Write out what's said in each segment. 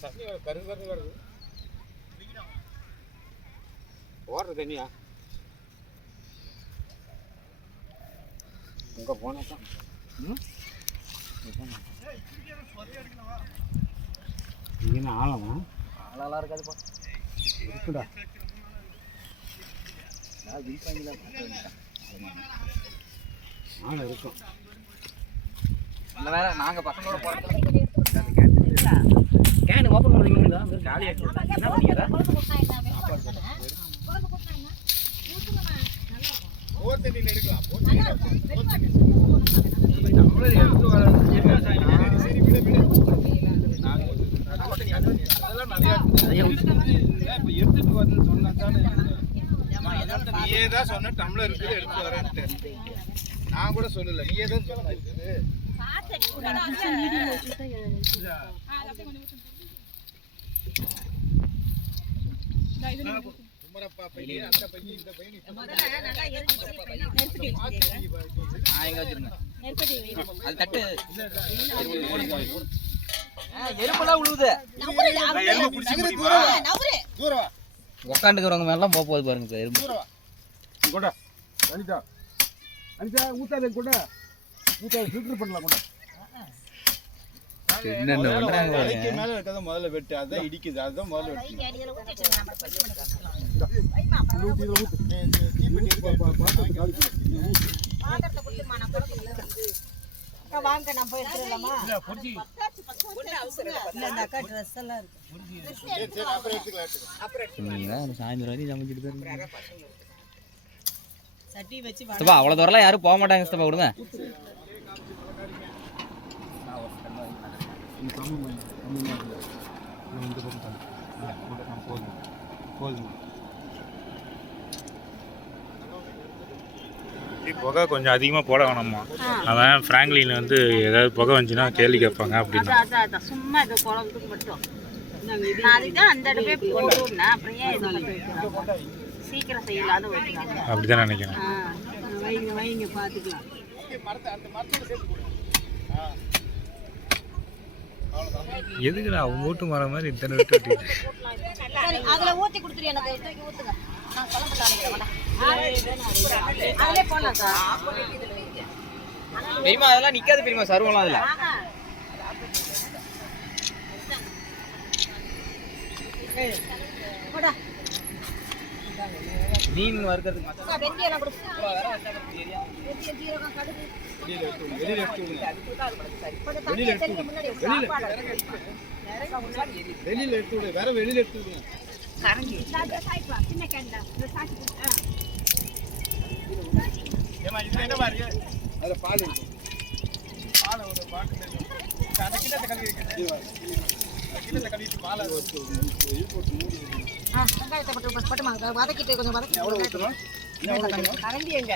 தண்ணி கரு வருது ஓடுற தண்ணியா உங்க போனதான் இங்கே ஆழமா ஆளாலாம் இருக்காதுப்பா இருக்குடா ஆழம் இருக்கும் இந்த வேலை நாங்கள் பசங்களோட போகிறோம் கேன் ஓப்பன் பண்ணுறீங்களா காலி ஆகிடுச்சு என்ன பண்ணீங்க போர் தண்ணியில் எடுக்கலாம் நம்மளே எடுத்து வர சரி விட அதெல்லாம் நிறையா இப்போ எடுத்துட்டு வரணும்னு சொன்னா தானே நீயே தான் சொன்ன டம்ளர் இருக்குது எடுத்து வரேன்ட்டு நான் கூட சொல்லல நீயே தான் சொன்ன இருக்குது உக்காண்டுக்கிறவங்க மேலாம் போக போகுது பாருங்க சார் எறும்பு கூட அனிதா அனிதா ஊத்தாதே கூட ஊத்தாத ஃபில்டர் பண்ணலாம் கூட என்னென்ன பண்றாங்க அரைக்கு மேல இருக்கத முதல்ல வெட்டு அதான் இடிக்குது அதுதான் முதல்ல வெட்டு வாங்க நான் போய் எடுத்துறலாமா இல்ல பொடி இல்ல இந்த அக்கா Dress எல்லாம் இருக்கு சரி அப்புறம் நீங்க சாயந்தரம் வரைக்கும் சமைச்சிட்டு இருங்க சட்டி வச்சு ஸ்தபா அவ்வளவு தூரலாம் யாரும் போக மாட்டாங்க ஸ்தபா விடுங்க புகை கொஞ்சம் அதிகமாக போட வேணாமா அவன் ஃப்ராங்க்லின் வந்து ஏதாவது புகை வந்துச்சுன்னா கேள்வி கேட்பாங்க அப்படின்னு சும்மா இது குழம்புக்கு மட்டும் அதுதான் அந்த இடமே போடுவோம்னா அப்புறம் ஏன் சீக்கிரம் செய்யலாத அப்படிதான் நினைக்கிறேன் வைங்க வைங்க பார்த்துக்கலாம் எதுக்குடா அவங்க வீட்டு மரம் மாதிரி இத்தனை விட்டு விட்டு அதுல ஊத்தி கொடுத்துரு எனக்கு தூக்கி ஊத்துங்க நான் குழம்பு தாளிக்கிறேன் அதுல போடலாம் சார் பெரியமா அதெல்லாம் நிக்காது பெரியமா சர்வலாம் அதுல போடா மீன் வறுக்கிறதுக்கு அக்கா வெந்தயம் எல்லாம் கொடுத்து வெந்தயம் ஜீரகம் கடுகு வெளியில எடுத்து விடு வேற வெளியில எடுத்து விடுங்க கரண்டி சின்ன கேண்டா ஏமா இது என்ன பாருங்க அதுல பால் இருக்கு பால் ஒரு பாட்டில் அந்த கிண்ணத்தை கழுவி வைக்கிறேன் கிண்ணத்தை கழுவிட்டு பால் அது இது போட்டு மூடி வெங்காயத்தை பட்டுமா வதக்கிட்டு கொஞ்சம் வதக்கிட்டு எவ்வளவு ஊற்றணும் கரண்டி எங்க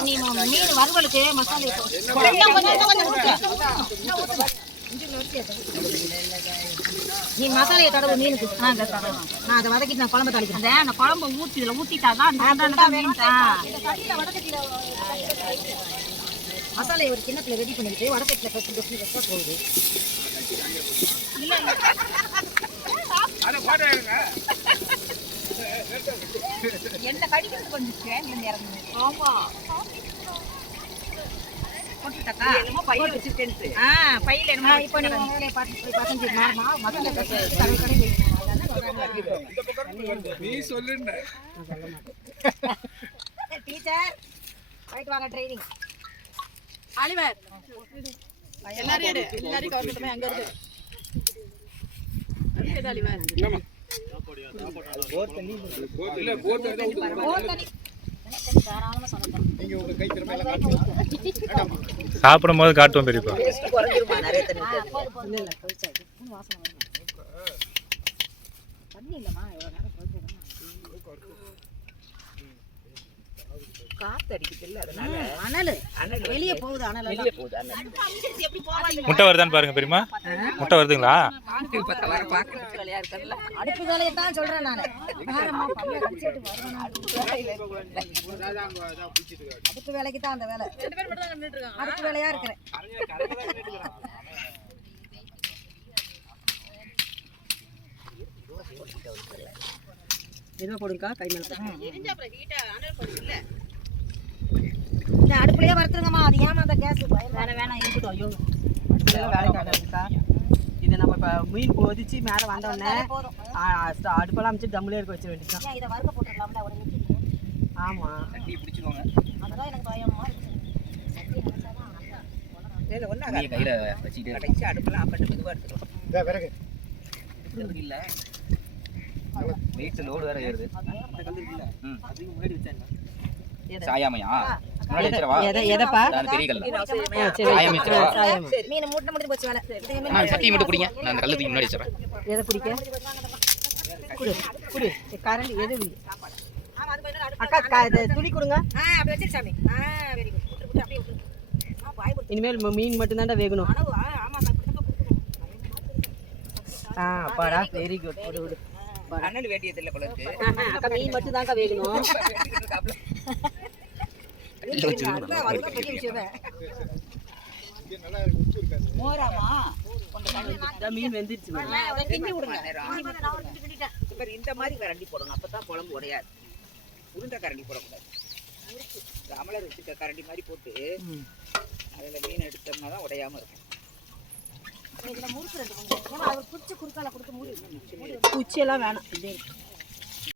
நீ மீன் வறுவலுக்கு மசாலா நீ மசாலையை தடவை மீனுக்கு நான் அதை வதக்கிட்டு நான் குழம்பு தாளிக்கிறேன் அந்த குழம்பு ஊற்றி இதில் ஊற்றிட்டாதான் மசாலையை ஒரு கிண்ணத்துல ரெடி பண்ணிக்கிட்டு வடக்கட்டில் கட்டி வச்சா போகுது இல்லை என்ன கடிக்கிறது கொஞ்சம் ஸ்டாண்ட்ல இறங்குது ஆமா போட்டுட்டக்கா என்னமோ பையில வச்சிருக்கேன் பையில என்னமோ இப்போ நீ வேலைய பார்த்து பசங்க மாறமா மசாலா கட்டி கடை நீ சொல்லுங்க டீச்சர் போயிட்டு வாங்க ட்ரைனிங் ஆலிவர் எல்லாரும் எல்லாரும் கவர்மெண்ட் அங்க இருக்கு அது ஆலிவர் இல்லம்மா சாப்பிடும் போது காட்டுவோம் பெரியப்பா முட்டை வருதான்னு பாருங்க பெரியமா முட்டை வருதுங்களா அடுப்பு வேலையை தான் சொல்றேன் நான் அடுப்பு வேலைக்கு தான் அந்த வேலை அடுப்பு வேலையா இருக்கிறேன் எதுவும் போடுங்கக்கா கை மேலே எரிஞ்சா அப்புறம் ஹீட்டா அனல் போடுது இந்த அடுப்புலயே வறுத்துருங்கம்மா. அது ஏமா அந்த கேஸ் வேணாம் இருக்கட்டும். ஐயோ வேலைக்கு ஆகாதுக்கா. இதை நம்ம இப்போ மீன் கொதிச்சு மேலே வந்தோடனே போதும். அடுப்பெல்லாம் அமைச்சு தம்முலே இருக்க வச்சிட வேண்டியதுதான். ஏன் இதை வறுக்க போட்டுடலாம்ல ஒரு நிமிஷம். ஆமாம் கட்டி பிடிச்சிக்கோங்க. அதுதான் எனக்கு பயமா இருக்கு. கையில் வச்சுக்கிட்டு கடைசி அடுப்பெல்லாம் அப்பட்டு மெதுவாக எடுத்துக்கலாம். இதா விறகு. எடுக்கிறதுக்கு இல்லை. வெயிட் லோடு வேற ஏறுது. அந்த கல் இருக்குல்ல அதுக்கு முன்னாடி வச்சேன். சாயாமையா? முன்னாடி வச்சிரவா? எதைப்பா? அந்த பெரிய கல்ல. சரி சாயம் வச்சிரவா? மீன் மூட்டை முடிஞ்சு போச்சு வேலை. சட்டி மட்டும் பிடிங்க. நான் அந்த கல்லுக்கு முன்னாடி வச்சிரேன். எதை பிடிக்க குடு குடு கரண்டி எது ஆமா அது கொஞ்சம் அடுப்பு. அக்கா துணி கொடுங்க. அப்படி வச்சிரு சாமி. Very good. விட்டு அப்படியே விட்டு. பாய் போடு. இனிமேல் மீன் மட்டும்தான்டா வேகணும். அளவு ஆமா நான் இப்படி கொடுக்கணும். அப்பாடா வெரி குட். விடு விடு. அண்ணல் வேண்டியது இல்லை போல இருக்கு. அக்கா மீன் மட்டும் தான்க்கா வேகணும். அதுதான் அதுதான் பெரிய விஷயம் தான். இது நல்லா இருக்கு, உப்பு இருக்காது. மீன் வெந்துருச்சு. அதை கிண்டி விடுங்க. கிண்டி விடுங்க. நான் ஒரு கிண்டி கிண்டிட்டேன். இந்த மாதிரி கரண்டி போடணும் அப்பதான் குழம்பு உடையாது. உருண்டை கரண்டி போடக்கூடாது. அமலர் வச்சுக்க கரண்டி மாதிரி போட்டு அதில் மீன் எடுத்தோம்னா தான் உடையாம இருக்கும். இதுல முறுக்கு ரெண்டு கொஞ்சம். ஏமா அது குச்சி குறுக்கால கொடுத்து மூடி. குச்சியெல்லாம் வேணாம்.